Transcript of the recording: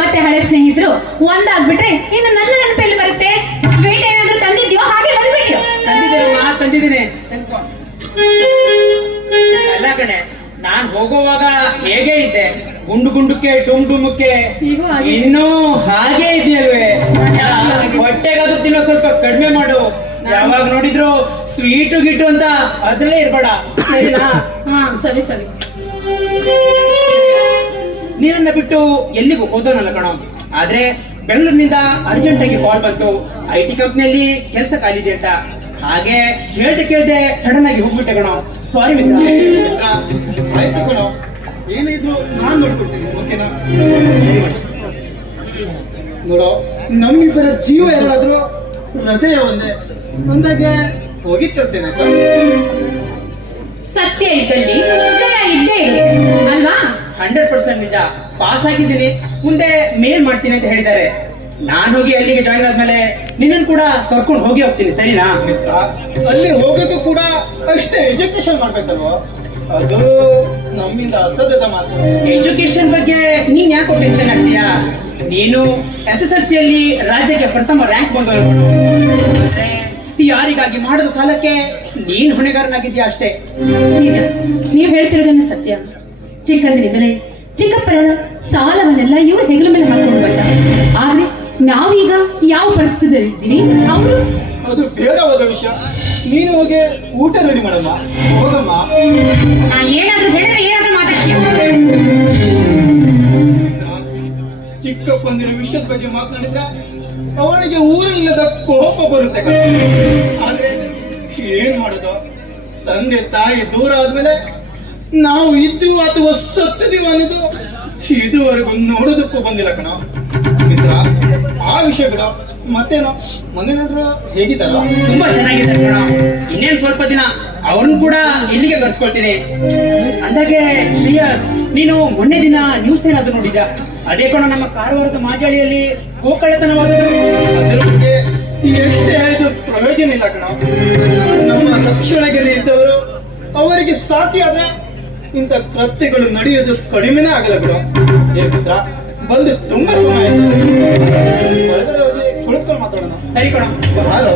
ಮತ್ತೆ ಹಳೆ ಸ್ನೇಹಿತರು ಒಂದಾಗ್ಬಿಟ್ರೆ ಇನ್ನು ನನ್ನ ನೆನಪಲ್ಲಿ ಬರುತ್ತೆ. ಸ್ವೀಟ್ ಏನಾದ್ರೂ ತಂದಿದ್ಯೋ ಹಾಗೆ ಬಂದ್ಬಿಟ್ಯೋ? ತಂದಿದ್ದೀನಿ. ಅಲ್ಲ ಕಣೆ, ನಾನ್ ಹೋಗುವಾಗ ಹೇಗೆ ಇದ್ದೆ, ಗುಂಡುಕ್ಕೆ ಡುಮ್ಡುಮಕ್ಕೆ, ಇನ್ನೂ ಹಾಗೆ ಇದೆಯಲ್ವೇ? ಹೊಟ್ಟೆಗಾದ್ರೂ ತಿನ್ನೋ ಸ್ವಲ್ಪ ಕಡಿಮೆ ಮಾಡು. ಯಾವಾಗ ನೋಡಿದ್ರು ಸ್ವೀಟು ಗಿಟ್ಟು ಅಂತ ಅದ್ರಲ್ಲೇ ಇರ್ಬೇಡ, ಸರಿನಾ? ಸರಿ ಸರಿ. ನೀರನ್ನ ಬಿಟ್ಟು ಎಲ್ಲಿಗೂ ಹೋದನಲ್ಲ ಕಣೋ. ಆದ್ರೆ ಬೆಂಗಳೂರಿನಿಂದ ಅರ್ಜೆಂಟ್ ಆಗಿ ಕಾಲ್ ಬಂತು, IT ಕಂಪ್ನಿಯಲ್ಲಿ ಕೆಲಸ ಖಾಲಿದೆ ಅಂತ. ಹಾಗೆ ಕೇಳ್ದೆ ಸಡನ್ ಆಗಿ ಹೋಗ್ಬಿಟ್ಟೆ ಕಣೋ. ಸಾರಿ ಮಿತ್ರ. ಆಯ್ತು ಕಣೋ, ಏನಿದ್ರು ನಾನ್ ನೋಡ್ಕೊಡ್ತೀನಿ, ಓಕೆನಾ? ನೋಡೋ, ನಮ್ಮಿಬ್ಬರ ಜೀವ ಎರಡಾದ್ರೂ ಹೃದಯ ಒಂದೇ ಒಂದಾಗೆ ಹೋಗಿದ್ ಕೆಲಸ ಏನಾಯ್ತು? ಸತ್ಯ ಇದ್ದಲ್ಲಿ ಜಯ ಇದ್ದೇ ಇರುತ್ತೆ ಅಲ್ವಾ? 100% ನಿಜ. ಪಾಸ್ ಆಗಿದ್ದೀನಿ, ಮುಂದೆ ಮೇಲ್ ಮಾಡ್ತೀನಿ ಅಂತ ಹೇಳಿದ್ದಾರೆ. ನಾನು ಹೋಗಿ ಅಲ್ಲಿಗೆ ಜಾಯ್ನ್ ಆದ್ಮೇಲೆ ನಿನ್ನನ್ನು ಕೂಡ ಕರ್ಕೊಂಡು ಹೋಗ್ತೀನಿ, ಸರಿನಾ? ಮಿತ್ರ, ಅಲ್ಲಿ ಹೋಗೋದು ಕೂಡ ಅಷ್ಟೇ ಎಜುಕೇಶನ್ ಮಾಡ್ಬೇಕಲ್ವ? ಅದು ನಮ್ಮಿಂದ ಅಸಾಧ್ಯದ ಮಾತು. ಎಜುಕೇಶನ್ ಬಗ್ಗೆ ನೀನ್ ಯಾಕೋ ಟೆನ್ಷನ್ ಆಗ್ತೀಯಾ? ನೀನು SSLC ಅಲ್ಲಿ ರಾಜ್ಯಕ್ಕೆ ಪ್ರಥಮ ರ್ಯಾಂಕ್ ಬಂದವರು. ಆದ್ರೆ ಯಾರಿಗಾಗಿ ಮಾಡಿದ ಸಾಲಕ್ಕೆ ನೀನ್ ಹೊಣೆಗಾರನಾಗಿದ್ಯಾ ಅಷ್ಟೇ. ನಿಜ, ನೀವು ಹೇಳ್ತಿರೋದನ್ನ ಸತ್ಯ. ಚಿಕ್ಕಂದಿನಿಂದಲೇ ಚಿಕ್ಕಪ್ಪನ ಸಾಲವನ್ನೆಲ್ಲ ಇವ್ರು ಹೆಗಲ ಮೇಲೆ ಹಾಕೊಂಡು ಬಂದ. ಆದ್ರೆ ನಾವೀಗ ಯಾವ ಪರಿಸ್ಥಿತಿಯಲ್ಲಿ ಇದ್ದೀವಿ, ಅವರು ಅದು ಬೇಡವಾದ ವಿಷಯ. ನೀನು ಹೋಗಿ ಊಟ ರೆಡಿ ಮಾಡಮ್ಮ, ಹೋಗಮ್ಮ. ಏನಾದ್ರೂ ಹೇಳಿದ್ರೆ ಏನಾದ್ರೂ ಮಾತಾಡ್ತೀಯ? ಚಿಕ್ಕಪ್ಪಂದಿರ ವಿಷಯದ ಬಗ್ಗೆ ಮಾತನಾಡಿದ್ರೆ ಅವಳಿಗೆ ಊರಿಲ್ಲದ ಕೋಪ ಬರುತ್ತೆ. ಆದ್ರೆ ಏನ್ ಮಾಡೋದು? ತಂದೆ ತಾಯಿ ದೂರ ಆದ್ಮೇಲೆ ನಾವು ಇದ್ದೀವಿ ಅಥವಾ ಸತ್ತಿದೀವಿ ಅನ್ನೋದು ಇದುವರೆಗೂ ನೋಡೋದಕ್ಕೂ ಬಂದಿಲ್ಲ ಕಣ ಮಿತ್ರ. ಆ ವಿಷಯ ಬಿಡ, ಮತ್ತೇನೋ ಮನೇನಾದ್ರೂ ಹೇಗಿದ್ದಾರ? ತುಂಬಾ ಚೆನ್ನಾಗಿದ್ದಾರೆ ಕಣ. ಇನ್ನೇನ್ ಸ್ವಲ್ಪ ದಿನ ಅವ್ರನ್ನ ಕೂಡ ಇಲ್ಲಿಗೆ ಕರ್ಸ್ಕೊಳ್ತೀನಿ. ಅಂದಾಗೆ ಶ್ರೇಯಸ್, ನೀನು ಮೊನ್ನೆ ದಿನ ನ್ಯೂಸ್ ಏನಾದ್ರು ನೋಡಿದ್ಯಾ? ಅದೇ ಕಣ, ನಮ್ಮ ಕಾರವಾರದ ಮಾಜಾಳಿಯಲ್ಲಿ ಗೋಕಳ್ಳತನವಾದದ್ದು. ಅದ್ರ ಬಗ್ಗೆ ಎಷ್ಟು ಹೇಳಿದ್ರು ಪ್ರಯೋಜನ ಇಲ್ಲ ಕಣ. ನಮ್ಮ ರಕ್ಷಣೆಗೆ ಇದ್ದವರು ಅವರಿಗೆ ಸಾಧ್ಯ ಆದ್ರೆ ಇಂಥ ಕೃತ್ಯಗಳು ನಡೆಯೋದು ಕಡಿಮೆನೇ ಆಗಲ್ಲ ಬಿಡು. ಏ ಮಿತ್ರ, ಬಂದು ತುಂಬಾ ಸಮಯ ಆಯ್ತು. ಹೊರಗಡೆ ಹೋಗಿ ಕುಳಿತ್ಕೊಂಡು ಮಾತಾಡೋಣ. ಸರಿ ಕಣ. ಹಾಲು